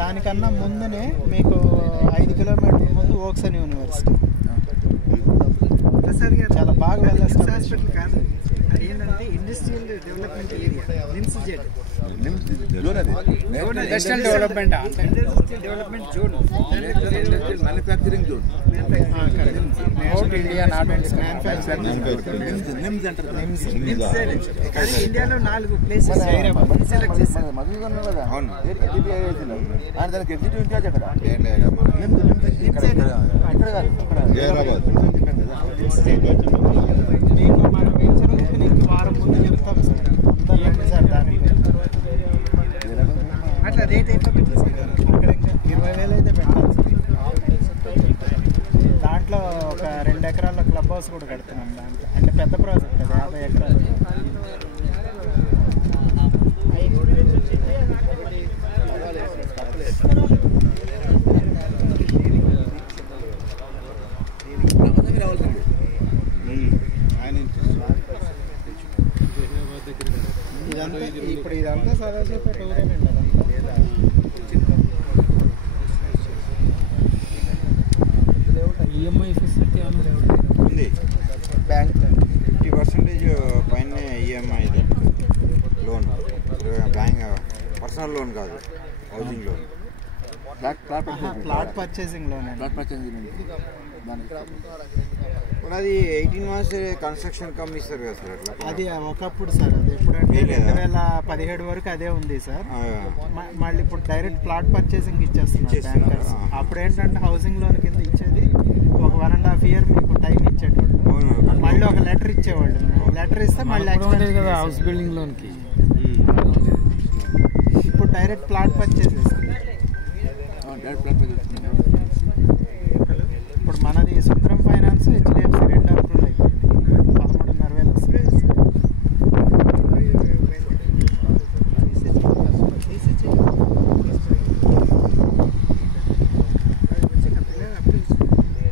దానికన్నా ముందునే మీకు 5 కిలోమీటర్ల ముందు ఓక్సన్ యూనివర్సిటీ చాలా బాగా వెళ్ళొస్తుంది. హాస్పిటల్ కాదు, అది ఏంటంటే industrial development area. NIMS Z industrial development development zone, manufacturing zone. India not ఇండియాలో 4 ప్లేసెస్ సెలెక్ట్ చేశారు. దానికి ఎగ్జిక్యూటివ్ ఇన్ఛార్జ్ అక్కడ మీకు మనం వెంచర్ ఓపెనింగ్ వారం ముందు చెప్తాం సార్. సార్ దానికి అట్లా రేట్ ఎట్లా పెట్టేసి అక్కడ ఇంకా 20,000 అయితే పెట్టాలి సార్. దాంట్లో ఒక 2 ఎకరాల క్లబ్ హౌస్ కూడా కడుతున్నాం దాంట్లో. అంటే పెద్ద ప్రాజెక్ట్ అది 50 ఎకరాలు. ఇప్పుడు ఇదంతా సదాశివపేట ఊరేనండి. ఈఎంఐ ఫెసిలిటీ ఉంది బ్యాంక్ 50% పైన EMI loan, bank personal loan కాదు, housing loan. Plot purchasing loan. అది 18 months కన్స్ట్రక్షన్ కమ్ ఇస్తారు కదా సార్. అట్లా అది ఒకప్పుడు సార్, అది ఎప్పుడంటే 2017 వరకు అదే ఉంది సార్. మళ్ళీ ఇప్పుడు డైరెక్ట్ ప్లాట్ పర్చేసింగ్ ఇచ్చేస్తున్నారు బ్యాంకర్స్. అప్పుడు ఏంటంటే హౌసింగ్ లోన్ కింద ఇచ్చేది ఒక 1.5 year మీకు టైం ఇచ్చేటోళ్ళు. మళ్ళీ ఒక లెటర్ ఇచ్చేవాళ్ళు. లెటర్ ఇస్తే మళ్ళీ కదా హౌస్ బిల్డింగ్ లోన్కి. ఇప్పుడు డైరెక్ట్ ప్లాట్ పర్చేసేసి